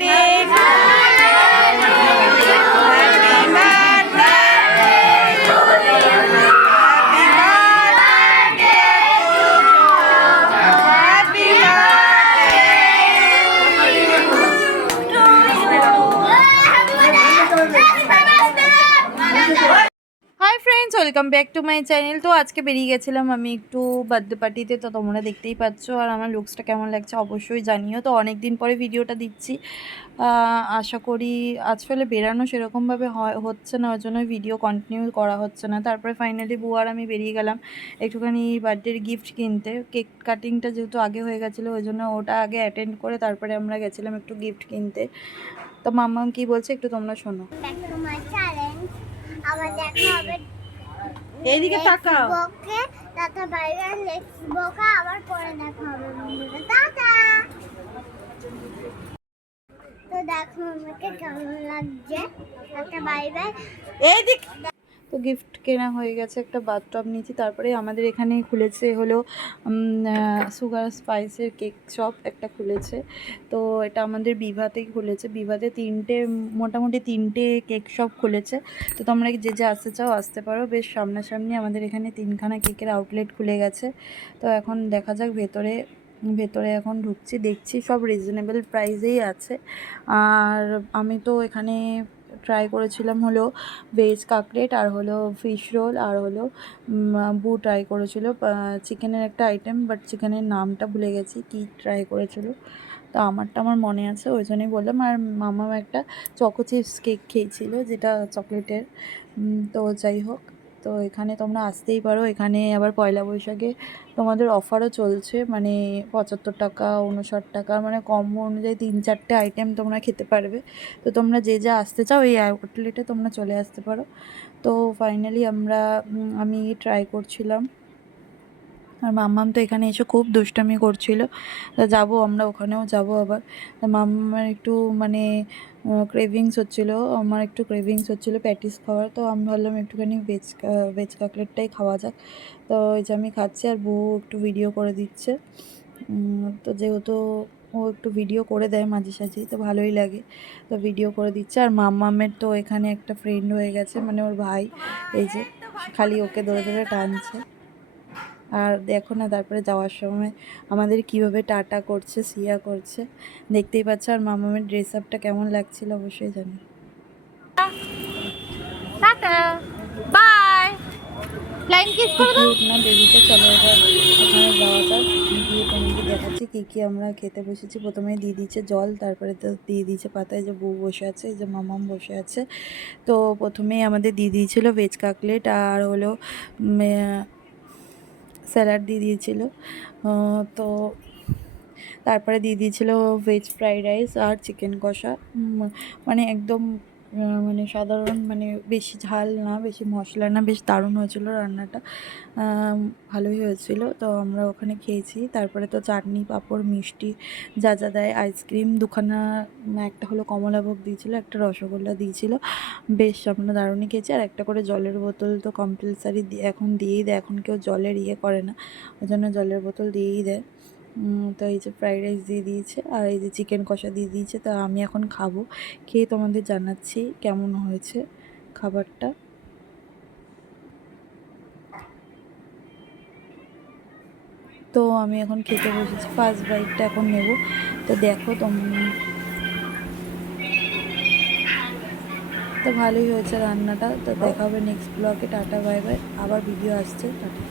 Birthday welcome back to my channel তো আজকে বেরিয়ে গেছিলাম আমি একটু বার্থডে পার্টিতে তো তোমরা দেখতেই পাচ্ছ আর আমার লুকসটা কেমন লাগছে অবশ্যই জানিও। তো অনেক দিন পরে ভিডিওটা দিচ্ছি। আশা করি আজকালে বেরানো সেরকমভাবে হয়, হচ্ছে না, ওই জন্য ভিডিও কন্টিনিউ করা হচ্ছে না। তারপরে ফাইনালি বউ আর আমি বেরিয়ে গেলাম একটুখানি বার্থডের গিফট কিনতে। কেক কাটিংটা যেহেতু আগে হয়ে গেছিল, ওই জন্য ওটা আগে অ্যাটেন্ড করে তারপরে আমরা গেছিলাম একটু গিফট কিনতে। তো মাম্মা কি বলছে একটু তোমরা শোনো। হবে এইদিকে তাকাও। বকে টাটা বাই বাই নেক্সট বকা আবার পরে দেখা হবে বন্ধুরা। টাটা তো দেখো আমাকে কেমন লাগছে? টাটা বাই বাই এইদিকে তো গিফট কেনা হয়ে গেছে, একটা বাথটব নিয়েছি। তারপরে আমাদের এখানে খুলেছে হলো সুগার স্পাইসের কেক শপ একটা খুলেছে। তো এটা আমাদের বিভাতেই খুলেছে। বিভাতে তিনটে, মোটামুটি তিনটে কেক শপ খুলেছে। তো তোমরা যে যে আসতে চাও আসতে পারো। বেশ সামনাসামনি আমাদের এখানে তিনখানা কেকের আউটলেট খুলে গেছে। তো এখন দেখা যাক ভেতরে ভেতরে এখন ঢুকছি, দেখছি সব রিজনেবল প্রাইসেই আছে। আর আমি তো এখানে ট্রাই করেছিলাম হলো ভেজ কাকলেট আর হলো ফিশ রোল আর হলো বু ট্রাই করেছিল চিকেনের একটা আইটেম বাট চিকেনের নামটা ভুলে গেছি, কি ট্রাই করেছিল। তো আমারটা আমার মনে আছে, ওই জন্যই বললাম। আর মামাও একটা চকো চিপস কেক খেয়েছিল, যেটা চকলেটের তো যাই হোক। তো এখানে তোমরা আসতেই পারো। এখানে আবার পয়লা বৈশাখে তোমাদের অফারও চলছে। মানে পঁচাত্তর টাকা উনষাট টাকা মানে কম অনুযায়ী তিন চারটে আইটেম তোমরা খেতে পারবে। তো তোমরা যে যা আসতে চাও এই আউটলেটে তোমরা চলে আসতে পারো। তো ফাইনালি আমরা আমি ট্রাই করছিলাম। আর মাম্মাম তো এখানে এসে খুব দুষ্টামি করছিল। তা যাব, আমরা ওখানেও যাব আবার। তা মাম্মার একটু মানে ক্রেভিংস হচ্ছিল, আমার একটু ক্রেভিংস হচ্ছিল প্যাটিস খাওয়ার। তো আমি ভাবলাম একটুখানি ভেজ ভেজ কাকলেটটাই খাওয়া যাক। তো এই যে আমি খাচ্ছি আর বউ একটু ভিডিও করে দিচ্ছে। তো যেহেতু ও একটু ভিডিও করে দেয় মাঝে সাঝেই, তো ভালোই লাগে। তো ভিডিও করে দিচ্ছে। আর মাম্মামের তো এখানে একটা ফ্রেন্ড হয়ে গেছে মানে ওর ভাই, এই যে, খালি ওকে ধরে ধরে টানছে। আর দেখো না তারপরে যাওয়ার সময় আমাদের কীভাবে টাটা করছে সিয়া করছে দেখতেই পাচ্ছ। আর মামামের ড্রেস আপটা কেমন লাগছিল অবশ্যই জানি। Tata bye. লাইন কিস করে দাও। না চলো এবার ওখানে যাওয়া যাক। গিয়ে তোমাকে দেখাচ্ছি কী কী আমরা খেতে বসেছি। প্রথমে দিয়ে দিচ্ছে জল তারপরে তো দিয়ে দিয়েছে পাতায় যে বউ বসে আছে যে মামাম বসে আছে। তো প্রথমেই আমাদের দিয়ে দিয়েছিল ভেজ কাকলেট আর হলো স্যালাড দিয়ে দিয়েছিল। তো তারপরে দিয়ে দিয়েছিল ভেজ ফ্রাইড রাইস আর চিকেন কষা। মানে একদম মানে সাধারণ মানে বেশি ঝাল না, বেশি মশলা না, বেশ দারুণ হয়েছিল রান্নাটা। ভালোই হয়েছিল। তো আমরা ওখানে খেয়েছি। তারপরে তো চাটনি, পাঁপড়, মিষ্টি, যা যা দেয়, আইসক্রিম, দুখানা একটা হলো কমলাভোগ দিয়েছিল, একটা রসগোল্লা দিয়েছিল। বেশ, আমরা দারুণই খেয়েছি। আর একটা করে জলের বোতল তো কম্পালসারি এখন দিয়েই দেয়। এখন কেউ জলের ইয়ে করে না। ওই জন্য জলের বোতল দিয়েই দেয়। তো এই যে ফ্রাইড রাইস দিয়ে দিয়েছে আর এই যে চিকেন কষা দিয়ে দিয়েছে তা আমি এখন খাব। খেয়ে তোমাদের জানাচ্ছি কেমন হয়েছে খাবারটা। তো আমি এখন খেতে বসেছি ফার্স্ট বাইটটা এখন নেব। তো দেখো তোমরা তো ভালোই হয়েছে রান্নাটা। তো দেখা হবে নেক্সট ব্লগে টাটা বাই বাই আবার ভিডিও আসছে টাটা।